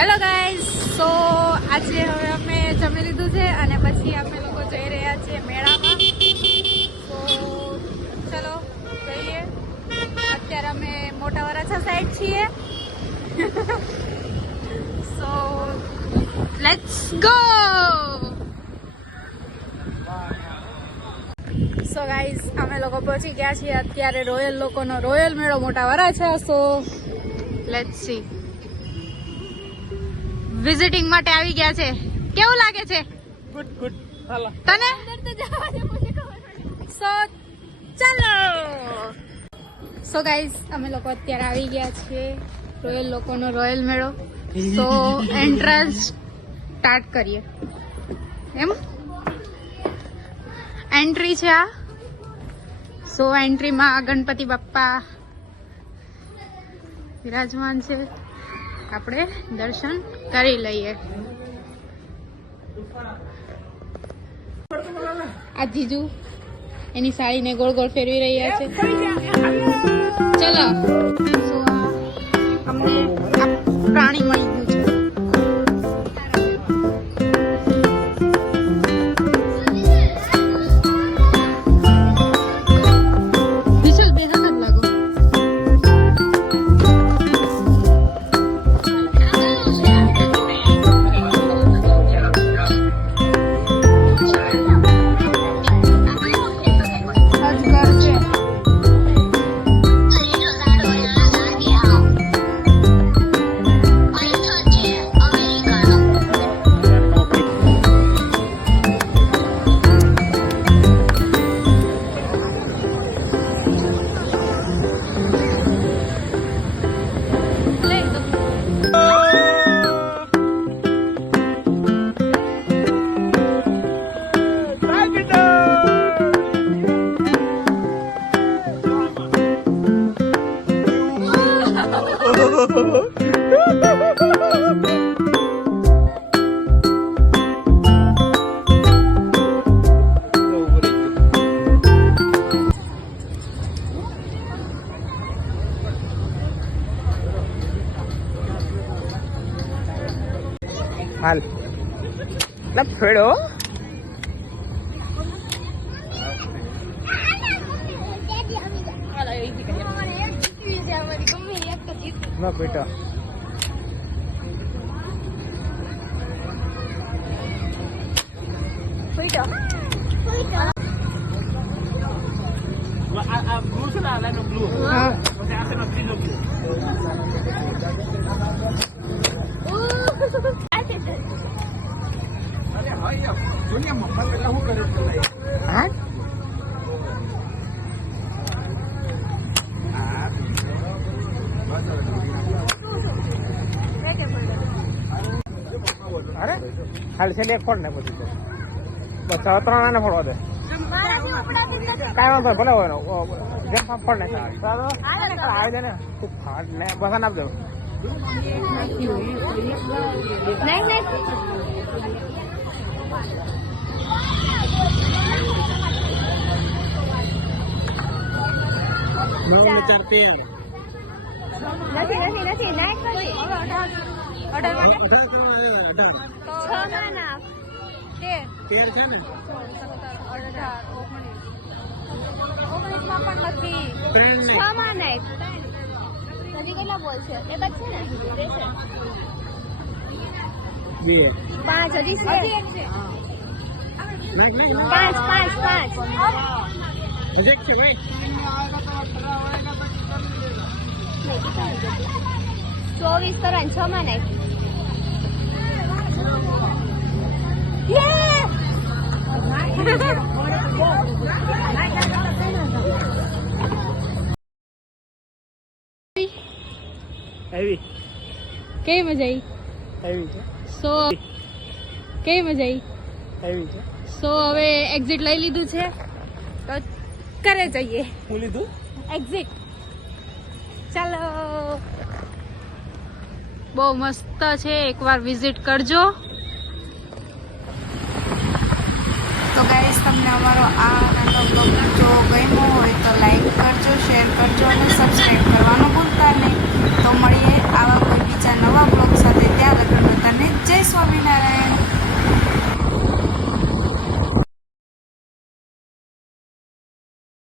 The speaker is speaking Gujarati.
હેલો ગાઈઝ, સો આજે હવે અમે જમી લીધું છે અને પછી અમે લોકો જઈ રહ્યા છીએ મેળામાં. તો ચલો જઈએ. અત્યારે અમે મોટા વરાછા સાઈડ છીએ. So let's go. So guys, અમે લોકો પહોંચી ગયા છીએ અત્યારે રોયલ લોકોનો રોયલ મેળો મોટા Varachha. So let's see. Visiting માટે આવી ગયા છે. કેવું લાગે છે? Good good. હાલો તને? સો ચાલો. સો ગાઈઝ, અમે લોકો અત્યારે આવી ગયા છીએ રોયલ લોકોનો રોયલ મેળો. સો એન્ટ્રન્સ સ્ટાર્ટ કરીએ. એમ એન્ટ્રી છે આ. સો એન્ટ્રીમાં ગણપતિ બાપ્પા વિરાજમાન છે. આપણે દર્શન કરી લઈએ. આ જીજુ એની સાડીને ગોળ ગોળ ફેરવી રહ્યા છે. ચલો. સો અમને પ્રાણી મળી ગયું છે. વિશાલ બે હાથ લાગો. હાલ ફેડો. ના બેટા બ્લુ છે ને આલાનો બ્લુ. હા પછી આ છે ને ત્રીજો બ્લુ. અરે હા યાર દુનિયામાં મફત પેલા હું કરે છે. હા અરે ખાલી છે એક ફોડ ને પછી તો બસ ત્રણ આને ફોડવા દે. કાંઈ વાંધો ભલે હોય જેમ ફોડ ને આવી દે ને તું ફાડ ને બસ આને આપી દઉં. પાંચ હજી પાંચ 24 કરન 6 માં નાખ. કેવી મજા આવી? સો કેવી મજા આવી? સો હવે એક્ઝિટ લઈ લીધું છે તો કરે જઈએ. હું લીધું એક્ઝિટ. ચાલો. બહુ મસ્ત છે, એકવાર વિઝિટ કરજો. તો ગાઈસ, તમને અમારો આ નાનો બ્લોગ જો ગમ્યો હોય તો લાઈક કરજો, શેર કરજો અને સબસ્ક્રાઈબ કરવાનું ભૂલતા નહીં.